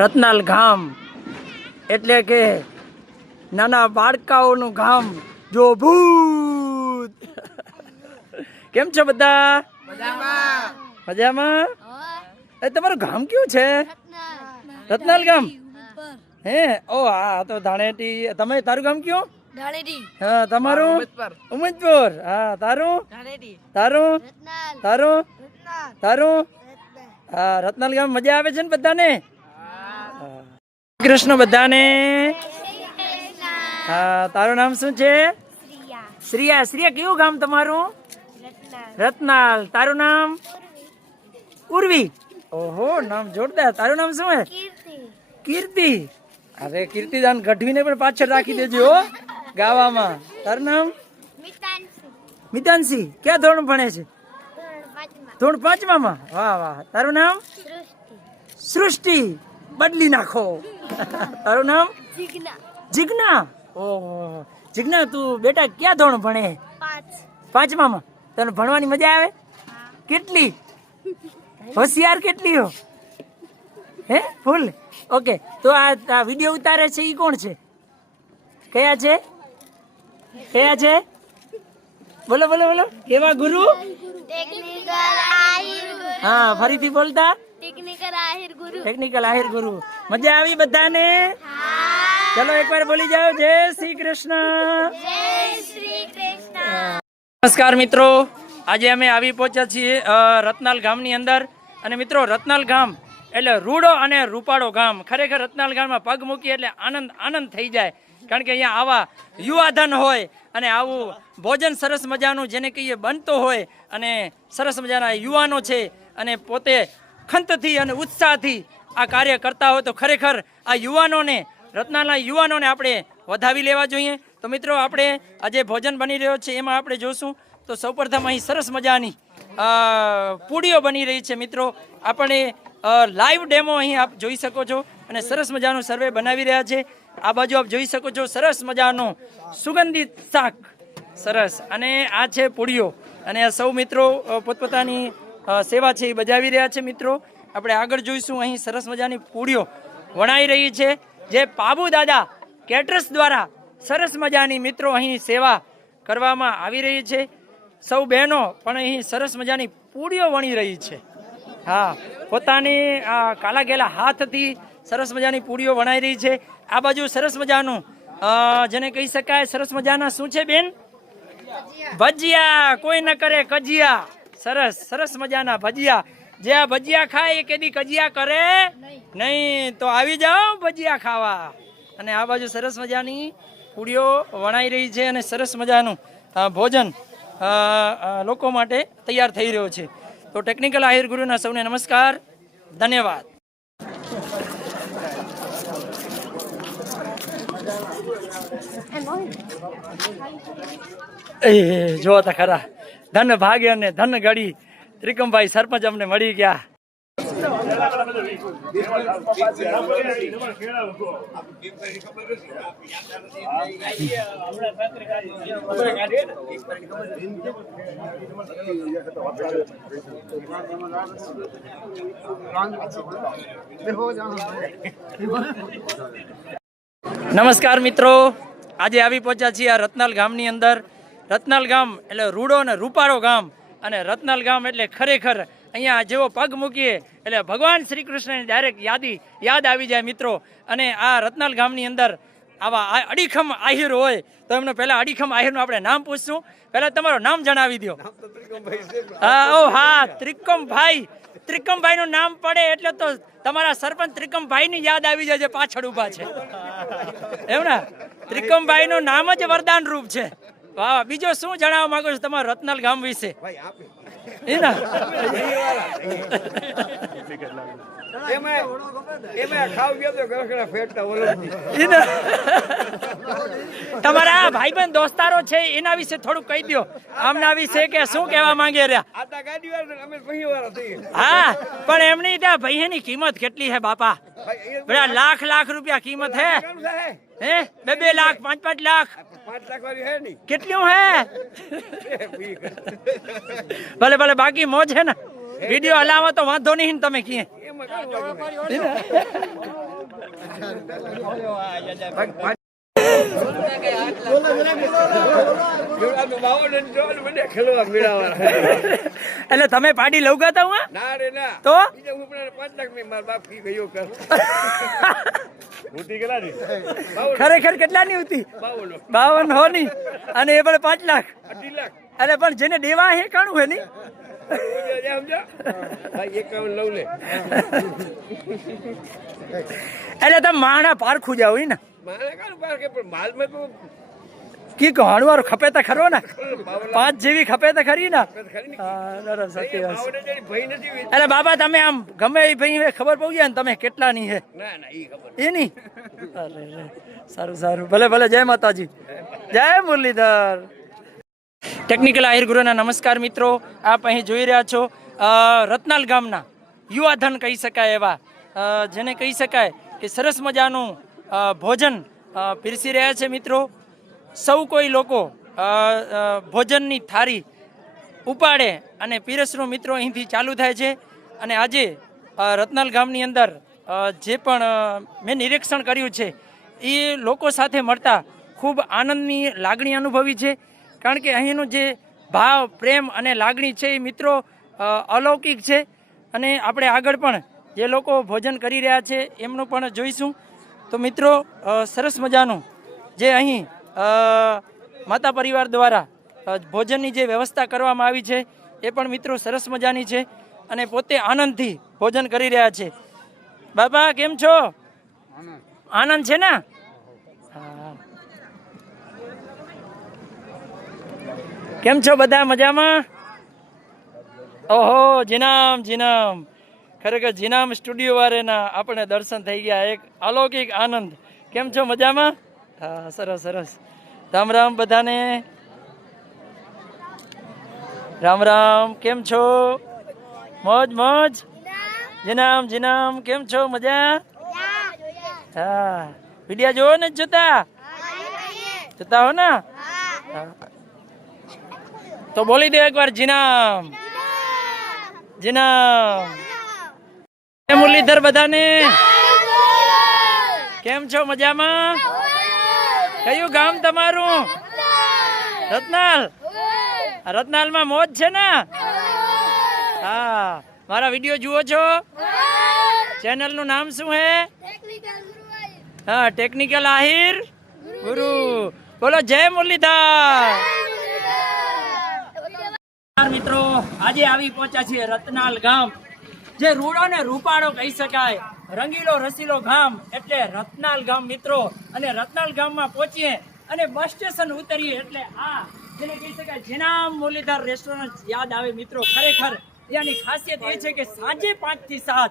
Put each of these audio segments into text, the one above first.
રતનાલ ગામ એટલે કે નાના બાળકાઓનું ગામ. જો ભૂત કેમ છો બધા? મજામાં. તમારું ગામ કયું છે? રતનાલ ગામ. હે ઓ હા તો ધાણેટી. તમે તારું ગામ કયું? હા તમારું? ઉમેદપુર. હા તારું? તારું? તારું? તારું? હા રતનાલ ગામ મજા આવે છે ને બધાને? કૃષ્ણ બધાને. હા તારું નામ શું છે? શ્રીયા. શ્રીયા કયું ગામ તમારું? રતનાલ. તારું નામ? ઉર્વી. ઓહો નામ જોરદાર. તારું નામ શું હે? કીર્તિ. અરે કીર્તિદાન ગઢવીને પણ પાછળ રાખી દેજો ગાવામાં. તારું નામ? મિતાંશી. ક્યાં ધોરણ ભણે છે? ધોરણ 5માં. વાહ વાહ. તારું નામ? સૃષ્ટિ. બદલી નાખો. તારું નામ? જીજ્ઞા. ઓહો જીજ્ઞા તું બેટા ક્યાં ધોરણ ભણે? 5માં. તને ભણવાની મજા આવે? કેટલી? હોશિયાર કેટલી હો? હે ફૂલ. ઓકે તો આ વિડીયો ઉતારે છે એ કોણ છે? કયા છે? કયા છે? બોલો બોલો બોલો. કેવા ગુરુ? હા ફરીથી બોલતા. ટેકનિકલ આહિર ગુરુ. મજા આવી બધાને? ચલો એકવાર બોલી જાઓ જય શ્રી કૃષ્ણ. નમસ્કાર મિત્રો, આજે અમે આવી પહોંચ્યા છીએ રતનાલ ગામની અંદર. અને મિત્રો રતનાલ ગામ એટલે રૂડો અને રૂપાળો ગામ. ખરેખર રતનાલ ગામમાં પગ મૂકી એટલે આનંદ થઈ જાય. કારણ કે અહીંયા આવા યુવાધન હોય અને આવું ભોજન સરસ મજાનું જેને કહીએ બનતો હોય અને સરસ મજાના યુવાનો છે અને પોતે ખંતથી અને ઉત્સાહથી આ કાર્ય કરતા હોય તો ખરેખર આ યુવાનોને રતનાલના યુવાનોને આપણે વધાવી લેવા જોઈએ. તો મિત્રો આપણે આજે ભોજન બની રહ્યો છે એમાં આપણે જોશું તો સૌપ્રથમ અહીં સરસ મજાની પૂડીઓ બની રહી છે. મિત્રો આપણે લાઈવ ડેમો અહીં આપ જોઈ શકો છો અને સરસ મજાનું સર્વે બનાવી રહ્યા છે. આ બાજુ આપ જોઈ શકો છો સરસ મજાનું સુગંધિત શાક સરસ. અને આ છે પૂડીઓ અને આ સૌ મિત્રો પોતપોતાની સેવા છે એ બજાવી રહ્યા છે. મિત્રો આપણે આગળ જોઈશું અહીં સરસ મજાની પૂડીઓ વણાઈ રહી છે જે પાબુ દાદા કેટરર્સ દ્વારા સરસ મજાની મિત્રો અહીં સેવા કરવામાં આવી રહી છે. સૌ બહેનો પણ અહીં સરસ મજાની પૂડીઓ વણી રહી છે. હા પોતાની કાલા ગેલા હાથથી સરસ મજાની પૂડીઓ વણાઈ રહી છે. આ બાજુ સરસ મજાનું જેને કહી શકાય સરસ મજાના શું છે બેન? ભજીયા. કોઈ ન કરે કજિયા. સરસ સરસ મજાના ભજીયા. જે આ ભજીયા ખાય એ કેદી કજિયા કરે નહીં. તો આવી જાઓ ભજીયા ખાવા. અને આ બાજુ સરસ મજાની પૂડીઓ વણાઈ રહી છે અને સરસ મજાનું ભોજન લોકો માટે તૈયાર થઈ રહ્યો છે. તો ટેકનિકલ આહિર ગુરુના સૌને નમસ્કાર. ધન્યવાદ. એ જો તા ખરા ધન ભાગ્ય ને ધન ગળી ત્રિકમભાઈ સરપંચ અમને મળી ગયા. નમસ્કાર મિત્રો, આજે આવી પહોંચ્યા છીએ આ રતનાલ ગામની અંદર. રતનાલ ગામ એટલે રૂડો અને રૂપાળો ગામ અને રતનાલ ગામ એટલે ખરેખર અહીંયા જેવો પગ મૂકીએ એટલે ભગવાન શ્રી કૃષ્ણની ડાયરેક્ટ યાદ આવી જાય મિત્રો. અને આ રતનાલ ગામની અંદર આવા અડીખમ આહિર હોય તો એમનો પહેલા અડીખમ આહિરનું આપણે નામ પૂછશું. પહેલા તમારું નામ જણાવી દો. હા ઓ હા ત્રિકમભાઈ. ત્રિકમભાઈનું નામ પડે એટલે તો તમારા સરપંચ ત્રિકમભાઈની યાદ આવી જાય જે પાછળ ઊભા છે એમ ને. ત્રિકમભાઈનું નામ જ વરદાન રૂપ છે. વાહ. બીજો શું જણાવવા માંગો છો તમારા રતનાલ ગામ વિશે? તમારા ભાઈબંધ દોસ્તારો છે એના વિશે થોડું કહી દો. આમના વિશે કે શું કહેવા માંગે રહ્યા? હા પણ એમની ત્યાં ભાઈની કિંમત કેટલી હે બાપા? લાખ લાખ રૂપિયા કિંમત હે. હે 2 લાખ 5 લાખ 5 લાખ વાળી હે નહીં? કેટલું હે? ભલે ભલે બાકી મોજ હે ને. વિડીયો હલાવો તો વાંધો નહીં ને તમે કીએ. એટલે તમે પાડી લઉં ગાતા હું ના રે ના તો 5 લાખ મેં મારા બાપ ફી ગયો કર ઉતી ગલા ની ખરેખર કેટલાની હતી 52 52 હોની અને એ પણ 5 લાખ 2.5 લાખ અરે પણ જેને દેવા હે કાણું હે ની સમજો ભાઈ 51 લઉં લે એટલે તમે માણા પારખું જાવ ને મારે કાનું બાર કે પણ માલ માં તો કી કહાણવારો ખપે તો ખરો ને 5 જેવી ખપે તો ખરી ને ખરી ને હા બરાબર સાચી વાત આવડે જેની ભઈ નથી એટલે બાબા તમે આમ ગમે એ ભાઈ ખબર પડી જાય ને તમે કેટલાની હે ના ના ઈ ખબર એ નહીં અરે રે સારું સારું ભલે ભલે જય માતાજી જય મુરલીધર ટેકનિકલ આહિર ગુરુના નમસ્કાર મિત્રો આપ અહીં જોઈ રહ્યા છો રત્નાલ ગામના યુવાધન કહી શકાય એવા જેને કહી શકાય કે સરસ મજાનું ભોજન પીરસી રહ્યા છે મિત્રો સૌ કોઈ લોકો ભોજનની થાળી ઉપાડે અને પીરસનું મિત્રો અહીંથી ચાલુ થાય છે અને આજે રત્નાલ ગામની અંદર જે પણ મેં નિરીક્ષણ કર્યું છે એ લોકો સાથે મળતા ખૂબ આનંદની લાગણી અનુભવી છે કારણ કે અહીંનું જે ભાવ પ્રેમ અને લાગણી છે એ મિત્રો અલૌકિક છે અને આપણે આગળ પણ જે લોકો ભોજન કરી રહ્યા છે એમનું પણ જોઈશું તો મિત્રો સરસ મજાનું જે અહીં માતા પરિવાર દ્વારા ભોજનની જે વ્યવસ્થા કરવામાં આવી છે એ પણ મિત્રો સરસ મજાની છે અને પોતે આનંદથી ભોજન કરી રહ્યા છે બાબા કેમ છો આનંદ છે ને હા કેમ છો બધા મજામાં ઓહો જીનામ જીનામ ખરેખર જીનામ સ્ટુડિયો વાળાના આપણે દર્શન થઈ ગયા એક અલૌકિક આનંદ કેમ છો મજામાં હા સરસ સરસ રામ રામ બધાને રામ રામ કેમ છો મોજ મોજ જીનામ જીનામ કેમ છો મજા હા વિડિયા જોવો ને જોતા જોતા હો ને તો બોલી દે એકવાર જીનામ જીનામ મુરલીધર બધાને કેમ છો મજામાં કયું ગામ તમારું રત્નાલ રત્નાલમાં મોજ છે ને હા મારા વિડીયો જુઓ છો ચેનલ નું નામ શું હે હા ટેકનિકલ આહિર ગુરુ બોલો જય મુરલીધર મિત્રો આજે આવી પહોંચ્યા છીએ રત્નાલ ગામ જે રૂડો ને રૂપાળો કહી શકાય રંગીલો રસીલો ગામ એટલે રત્નાલ ગામ મિત્રો અને રત્નાલ ગામમાં પહોંચીએ અને બસ સ્ટેશન ઉતરીએ એટલે આ જેને કહી શકાય જીનામ મુરલીધર રેસ્ટોરન્ટ યાદ આવે મિત્રો ખરેખર એની ખાસિયત એ છે કે સાંજે 5 થી 7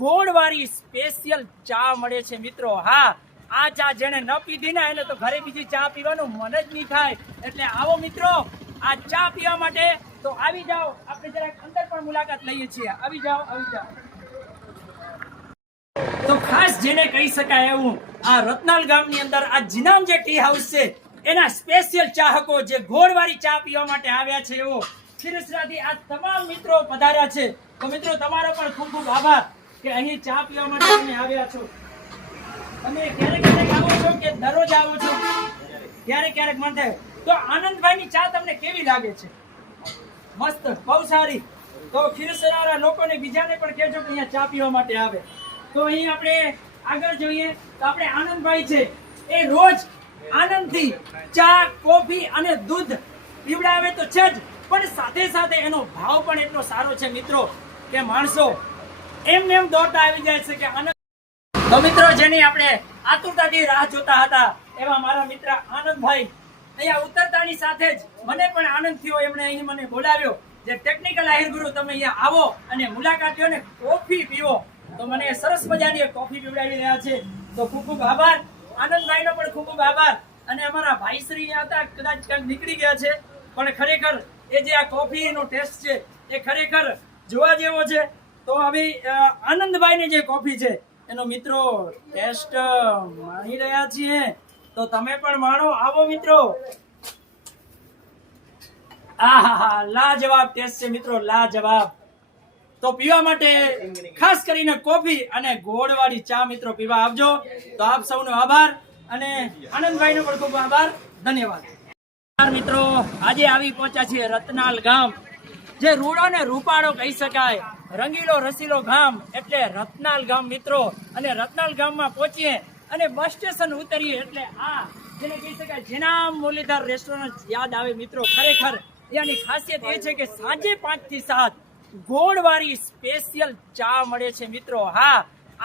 ગોળવાળી સ્પેશિયલ ચા મળે છે મિત્રો હા આ ચા જેને ન પીધી ને એને તો ઘરે બીજી ચા પીવાનું મન જ નહીં થાય એટલે આવો મિત્રો આ ચા પીવા માટે તો આવી જાઓ આપણે જરાક અંદર પણ મુલાકાત લઈએ છીએ આવી જાઓ તો ખાસ જેને કહી શકાય એવું આ રત્નાલ ગામની અંદર આ જીનામ જે ટી હાઉસ છે એના સ્પેશિયલ ચાહકો જે ગોળવાળી ચા પીવા માટે આવ્યા છે એવો શિરસરાથી આ તમામ મિત્રો પધાર્યા છે તો મિત્રો તમારો પણ ખૂબ ખૂબ આભાર કે અહીં ચા પીવા માટે તમે આવ્યા છો તમે ક્યારેક ક્યારેક આવો છો કે દરરોજ આવો છો ક્યારેક ક્યારેક મન થાય તો આનંદભાઈની ચા તમને કેવી લાગે છે મસ્ત બહુ સારી તો ખીરસરાના લોકોને બીજાને પણ કહેજો કે અહીંયા ચા પીવા માટે આવે તો અહીં આપણે આગળ જોઈએ તો આપણે આનંદભાઈ છે એ રોજ આનંદથી ચા કોફી અને દૂધ પીવડાવે તો છે જ પણ સાથે સાથે એનો ભાવ પણ એટલો સારો છે મિત્રો કે માણસો એમ દોડતા આવી જાય છે કે આનંદ તો મિત્રો જેની આપણે આતુરતાથી રાહ જોતા હતા એવા મારા મિત્ર આનંદભાઈ અહીંયા ઉતરતાની સાથે જ મને પણ આનંદ થયો એમણે અહીં મને બોલાવ્યો જે ટેકનિકલ આહિર ગુરુ તમે અહીંયા આવો અને મુલાકાત લો ને કોફી પીવો તો મને સરસ મજાની કોફી પીવડાવી રહ્યા છે તો ખૂબ ખૂબ આભાર આનંદભાઈનો પણ ખૂબ ખૂબ આભાર અને અમારા ભાઈશ્રી અહીંયા હતા કદાચ ક્યાંક નીકળી ગયા છે પણ ખરેખર એ જે આ કોફીનો ટેસ્ટ છે એ ખરેખર જોવા જેવો છે તો હવે આનંદભાઈને જે કોફી છે એનો મિત્રો ટેસ્ટ માણી રહ્યા છીએ તો તમે પણ માણો આવો મિત્રો આહા લાજવાબ ટેસ્ટ છે મિત્રો લાજવાબ તો પીવા માટે ખાસ કરીને કોફી અને ગોળવાળી ચા મિત્રો પીવા આવજો. તો આપ સૌનો આભાર અને આનંદભાઈનો પણ ખૂબ આભાર. ધન્યવાદ. મિત્રો આજે આવી પહોંચ્યા છીએ રતનાલ ગામ, જે રૂડો ને રૂપાળો કહી શકાય, રંગીલો રસીલો ગામ એટલે રતનાલ ગામ મિત્રો. અને રતનાલ ગામમાં પહોંચીએ અને બસ સ્ટેશન ઉતરીએ એટલે આ જેને કહી શકાય જેના મુરલીધર રેસ્ટોરન્ટ યાદ આવે મિત્રો. ખરેખર એની ખાસિયત એ છે કે સાંજે 5 થી 7 ગોળવાળી સ્પેશિયલ ચા મળે છે મિત્રો. હા,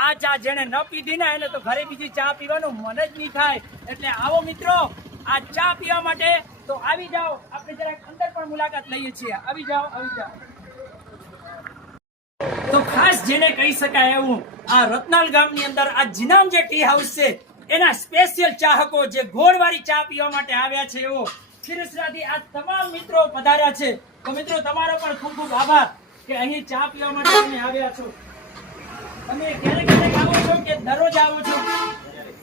આ ચા જેને ન પીધી ને એને તો ઘરે બીજી ચા પીવાનું મન જ નહીં થાય. એટલે આવો મિત્રો આ ચા પીવા માટે તો આવી જાઓ. આપણે જરાક અંદર પણ મુલાકાત લઈએ છીએ. આવી જાઓ, આવી જાઓ. તો ખાસ જેને કહી શકાય એવું આ રતનાલ ગામની અંદર આ જીનામ જે ટી હાઉસ છે એના સ્પેશિયલ ચાહકો જે ગોળવાળી ચા પીવા માટે આવ્યા છે એવો ખીરસરાથી આ તમામ મિત્રો પધાર્યા છે. તો મિત્રો તમારો પણ ખૂબ ખૂબ આભાર કે અહીં ચા પીવા માટે તમે આવ્યા છો. તમે ક્યારેક ક્યારેક આવો છો કે દરરોજ આવો છો?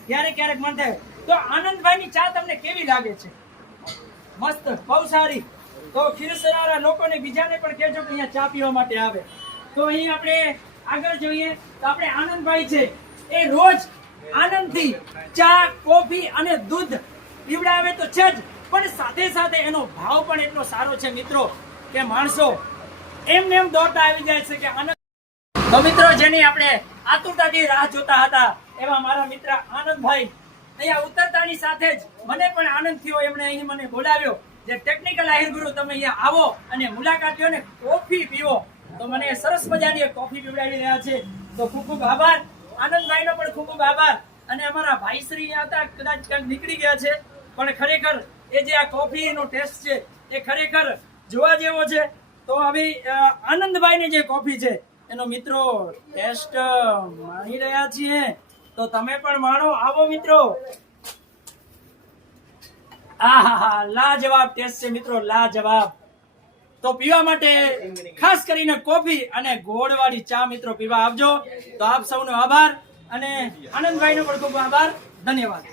ક્યારેક ક્યારેક મન થાય. તો આનંદભાઈની ચા તમને કેવી લાગે છે? મસ્ત, બહુ સારી. તો ખીરસરાના લોકોને બીજાને પણ કહેજો કે અહીંયા ચા પીવા માટે આવે. તો અહીં આપણે આગળ જોઈએ તો આપણે આનંદભાઈ છે એ રોજ આનંદથી ચા, કોફી અને દૂધ પીવડાવે તો છે જ, પણ સાથે સાથે એનો ભાવ પણ એટલો સારો છે મિત્રો કે માણસો એમને એમ દોડતા આવી જાય છે કે આનંદ. તો મિત્રો જેની આપણે આતુરતાથી રાહ જોતા હતા એવા મારા મિત્ર આનંદભાઈ અહીંયા ઉતરતાની સાથે જ મને પણ આનંદ થયો. એમણે અહીં મને બોલાવ્યો જે ટેકનિકલ આહિર ગુરુ તમે અહીંયા આવો અને મુલાકાત લો ને કોફી પીવો. તો મને સરસ મજાની કોફી પીવડાવી રહ્યા છે. તો ખૂબ ખૂબ આભાર. આનંદભાઈનો પણ ખૂબ ખૂબ આભાર. અને અમારા ભાઈશ્રી હતા, કદાચ ક્યાંક નીકળી ગયા છે, પણ ખરેખર એ જે આ કોફીનો ટેસ્ટ છે એ ખરેખર જોવા જેવો છે. તો હવે આનંદભાઈની જે કોફી છે એનો મિત્રો ટેસ્ટ માણી રહ્યા છીએ. તો તમે પણ માણો, આવો મિત્રો. આહા, લાજવાબ ટેસ્ટ છે મિત્રો, લાજવાબ. તો પીવા માટે ખાસ કરીને કોફી અને ગોળવાળી ચા મિત્રો પીવા આવજો. તો આપ સૌનો આભાર અને આનંદભાઈનો પણ ખૂબ આભાર. ધન્યવાદ.